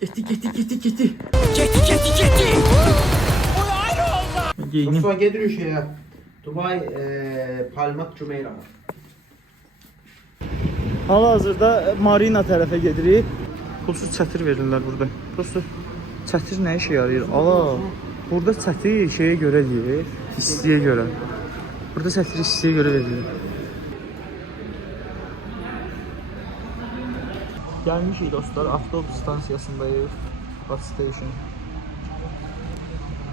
Getdi. Getdi. Geyinim. Dostlar gedirik şeyə. Dubai Palmat Jumeirah. Hal-hazırda Marina tərəfə gedirik. Pulsuz çətir verirlər burada. Prosta çətir nə işə yarayır? Burada çətir şeyə görə deyir, istiyə görə. Burada çətir istiyə görə verilir. Gəlmişik dostlar, avtobus stansiyasındayıq. Bus station.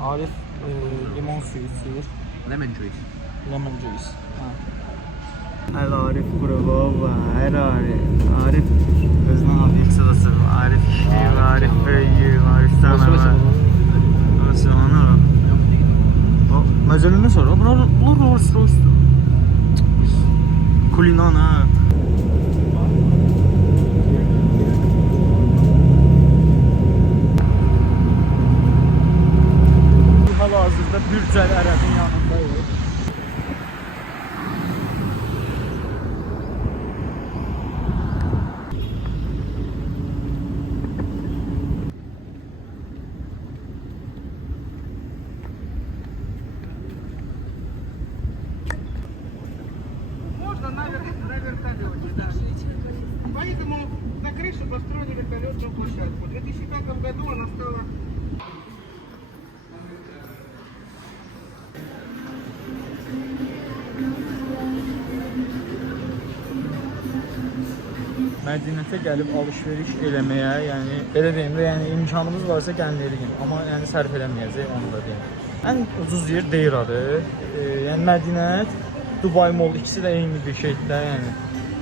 Arif limon suyu içir. Lemon juice. Lemon juice. Hələ Arif bura, baba, hər Arif özünə Arif sırası, Arif işləyir, Arif böyüyür, Arif sana var. Nasıl ana? Məzəlindən sonra, bura Rolls Royce. Kulinan ha. Hal-hazırda Bürcəl Ərəbin yanındayıq. Можно на вертолете, да. Поэтому на крыше построили вертолетную площадку. В 2005 году она стала... Mədinətə gəlib alış-veriş eləməyə, yəni belə deyim də, yəni imkanımız varsa gəlin eləyin, amma yəni sərf eləməyəcək, onu da deyim. Ən ucuz yer Deyradır. Yəni Mədinət, Dubai Mall ikisi də eyni bir şeydir, yəni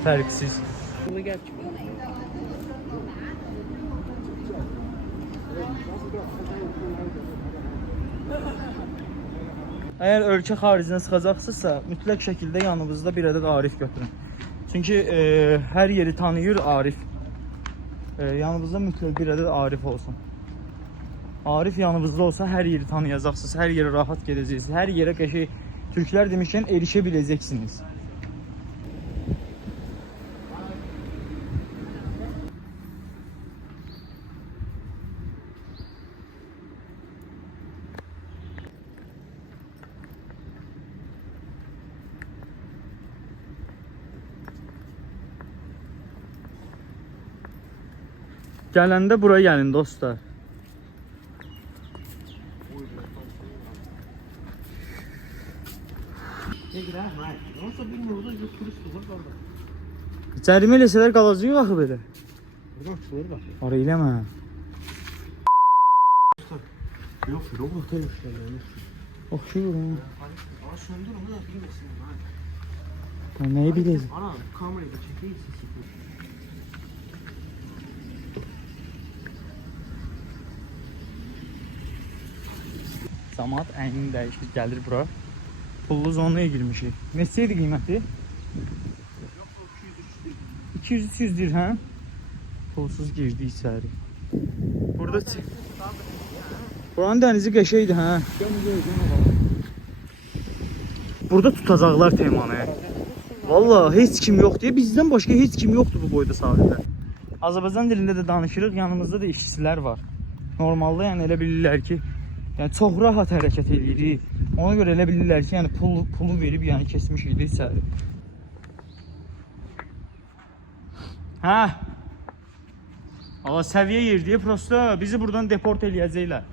fərqsiz. Əgər ölkə xaricinə çıxacaqsınızsa, mütləq şəkildə yanınızda bir ədəd Arif götürün. Çünki hər yeri tanıyır Arif. Yanınızda mütləq bir ədəd Arif olsun. Arif yanınızda olsa hər yeri tanıyacaqsınız, hər yerə rahat gedəcəksiniz, hər yerə qəşəng türklər demişkən erişə biləcəksiniz. Gələndə buraya gəlin dostlar. Cərimə eləsələr qalacaq axı belə. Buradan çıxılır bax. Ara eləmə. Yox, robot telefonu. Oxşuyur ha. Aa söndür onu da bilməsin. Ha, nəyi biləcək? Ana kamerayı da çəkirsən. Camaat əynini dəyişir, gəlir bura. Pullu zonaya girmişik. Neçə idi qiyməti? 200-300 dirhəm. Pulsuz girdik içəri. Burada buranın dənizi qəşəngdir, hə? Burada tutacaqlar temanı. Vallahi heç kim yox deyə, bizdən başqa heç kim yoxdur bu boyda sahildə. Azərbaycan dilində də danışırıq, yanımızda da işçilər var. Normalda yəni elə bilirlər ki, yəni çox rahat hərəkət edirik. Ona görə elə bilirlər ki, yəni pulu verib yəni keçmiş idi içəri. Hə? Ala səviyyə yer deyə prosta bizi buradan deport eləyəcəklər.